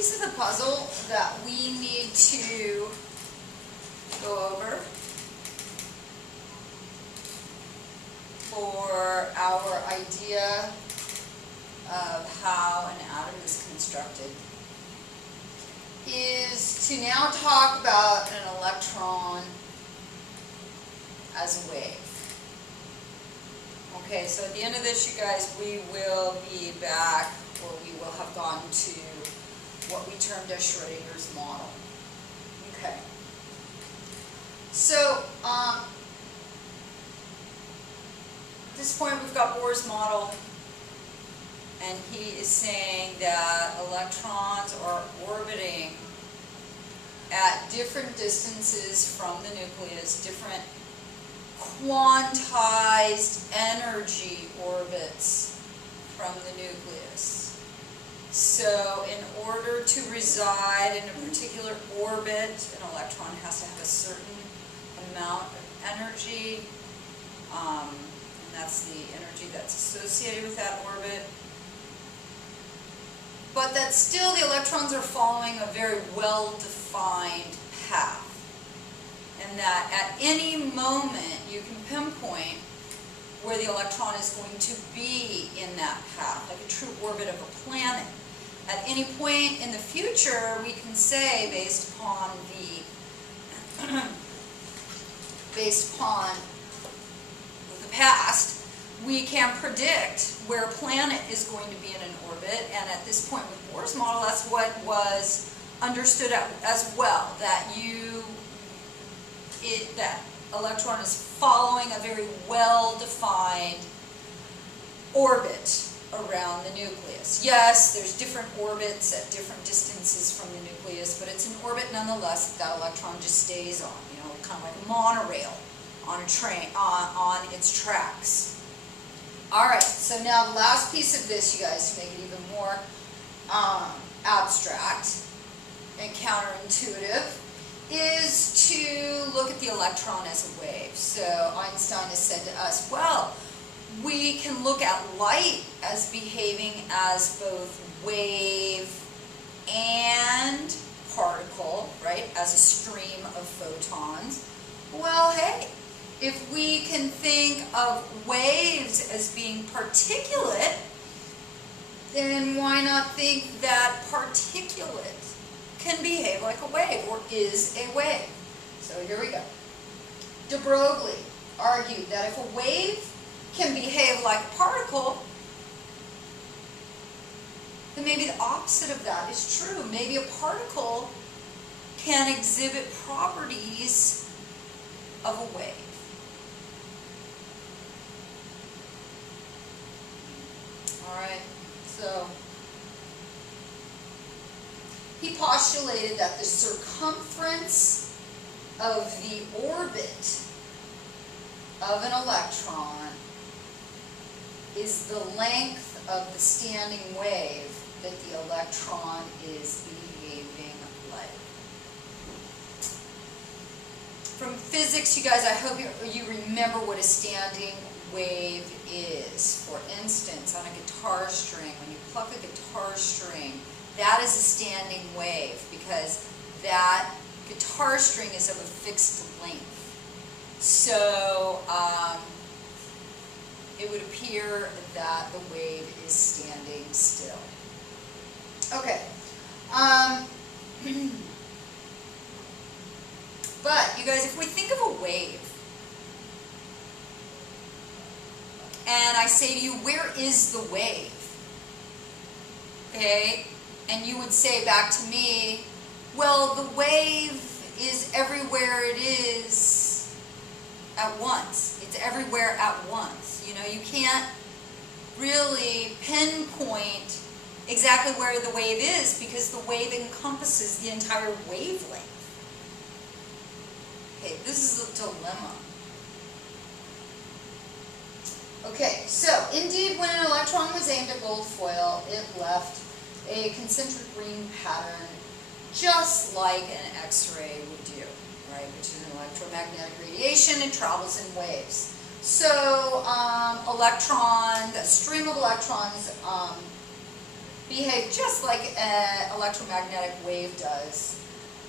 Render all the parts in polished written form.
piece of the puzzle that we need to go over for our idea of how an atom is constructed is to now talk about an electron as a wave. Okay, so at the end of this, you guys, we will be back, or we will have gone to what we termed as Schrodinger's model. Okay. So, at this point we've got Bohr's model, and he is saying that electrons are orbiting at different distances from the nucleus, different quantized energy orbits from the nucleus. So in order to reside in a particular orbit, an electron has to have a certain amount of energy, and that's the energy that's associated with that orbit. But that still the electrons are following a very well-defined path. And that at any moment you can pinpoint where the electron is going to be in that path, like a true orbit of a planet. At any point in the future, we can say, based upon the past, we can predict where a planet is going to be in an orbit. And at this point with Bohr's model, that's what was understood as well, that that electron is following a very well-defined orbit around the nucleus. Yes, there's different orbits at different distances from the nucleus, but it's an orbit nonetheless that electron just stays on, you know, kind of like a monorail on a train, on its tracks. Alright, so now the last piece of this, you guys, to make it even more abstract and counterintuitive, is to look at the electron as a wave. So Einstein has said to us, well, we can look at light as behaving as both wave and particle, right, as a stream of photons. Well, hey, if we can think of waves as being particulate, then why not think that particulate can behave like a wave, or is a wave? So here we go. De Broglie argued that if a wave can behave like a particle, then maybe the opposite of that is true. Maybe a particle can exhibit properties of a wave. Alright, so he postulated that the circumference of the orbit of an electron is the length of the standing wave that the electron is behaving like. From physics, you guys, I hope you remember what a standing wave is. For instance, on a guitar string, when you pluck a guitar string, that is a standing wave because that guitar string is of a fixed length. So it would appear that the wave is standing still. Okay. But, you guys, if we think of a wave, and I say to you, where is the wave? Okay? And you would say back to me, well, the wave is everywhere it is at once. It's everywhere at once. You know, you can't really pinpoint exactly where the wave is because the wave encompasses the entire wavelength. Okay, this is a dilemma. Okay, so indeed when an electron was aimed at gold foil, it left a concentric ring pattern just like an X-ray would do, right? Which is an electromagnetic radiation. It travels in waves. So the stream of electrons behave just like an electromagnetic wave does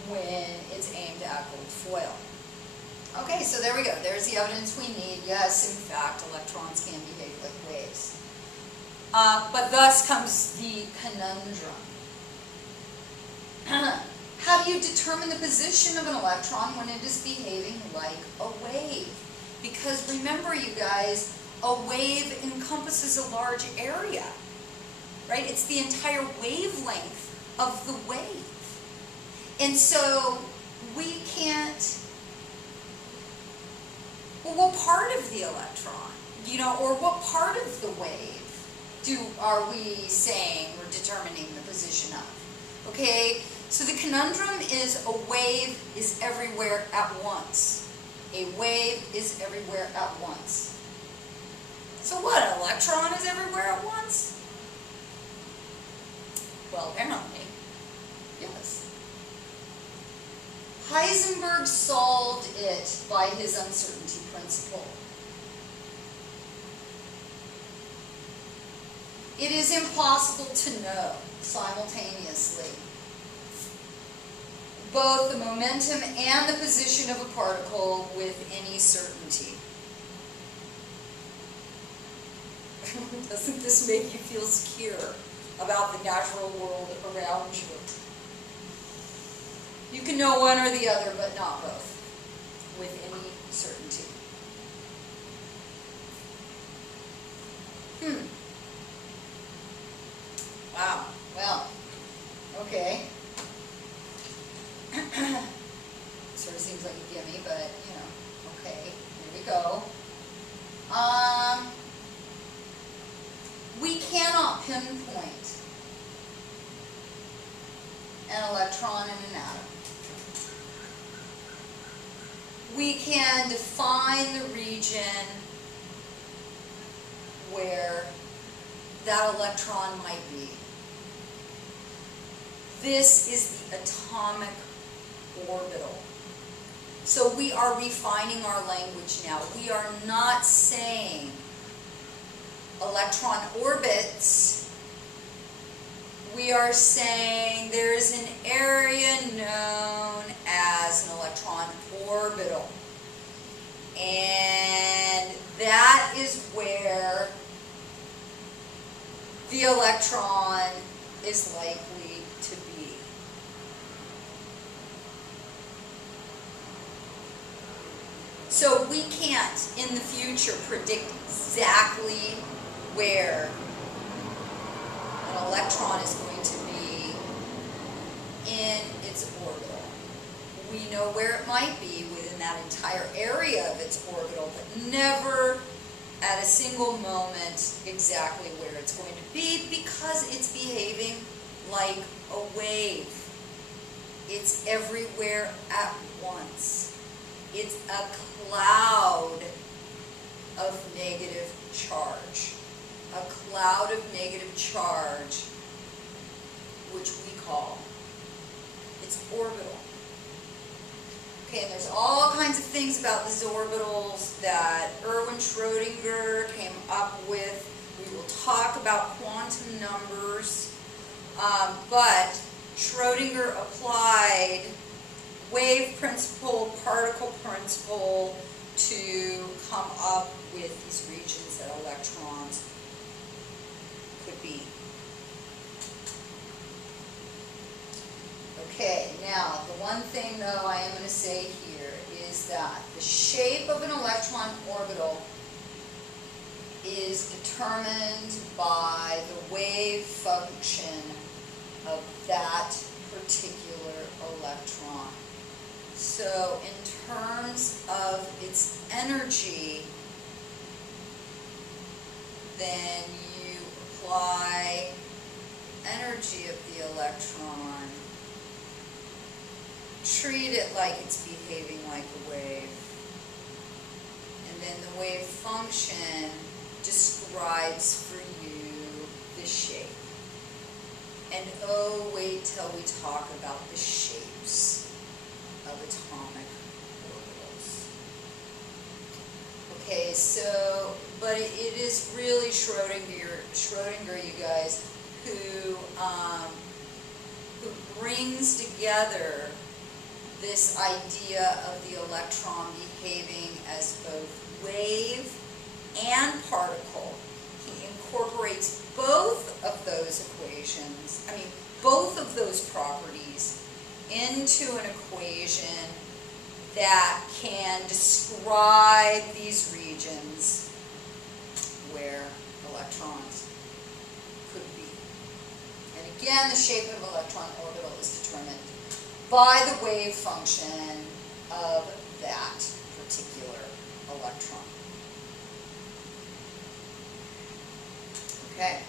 when it's aimed at gold foil. Okay, so there we go. There's the evidence we need. Yes, in fact, electrons can behave like waves. But thus comes the conundrum. How do you determine the position of an electron when it is behaving like a wave? Because remember, you guys, a wave encompasses a large area, right? It's the entire wavelength of the wave. And so we can't, well, what part of the electron, or what part of the wave are we saying we're determining the position of? Okay, so the conundrum is a wave is everywhere at once. A wave is everywhere at once. So what, an electron is everywhere at once? Well, apparently, yes. Heisenberg solved it by his uncertainty principle. It is impossible to know simultaneously both the momentum and the position of a particle with any certainty. Doesn't this make you feel secure about the natural world around you? You can know one or the other, but not both, with any certainty. Wow. Well, okay. Sort of seems like a gimme, but, okay. Here we go. We cannot pinpoint an electron in an atom. We can define the region where that electron might be. This is the atomic orbital. So we are refining our language now. We are not saying electron orbits. We are saying there is an area known as an electron orbital. And that is where the electron is likely to be. So we can't, in the future, predict exactly where an electron is going to be in its orbital. We know where it might be within that entire area of its orbital, but never at a single moment exactly where it's going to be, because it's behaving like a wave. It's everywhere at once. It's a cloud of negative charge. A cloud of negative charge, which we call its orbital. Okay, and there's all kinds of things about these orbitals that Erwin Schrödinger came up with. We will talk about quantum numbers, but Schrödinger applied wave principle, particle principle to come up with these regions that electrons could be. Okay, now the one thing though I am going to say here is that the shape of an electron orbital is determined by the wave function of that particular electron. So in terms of its energy, then you apply energy of the electron, treat it like it's behaving like a wave, and then the wave function describes for you the shape. And oh, wait till we talk about the shapes of atomic orbitals. Okay, so, but it is really Schrödinger, you guys, who brings together this idea of the electron behaving as both wave and particle. He incorporates both of those equations, both of those properties into an equation that can describe these regions where electrons could be. And again, the shape of an electron orbital is determined by the wave function of that particular electron. Okay.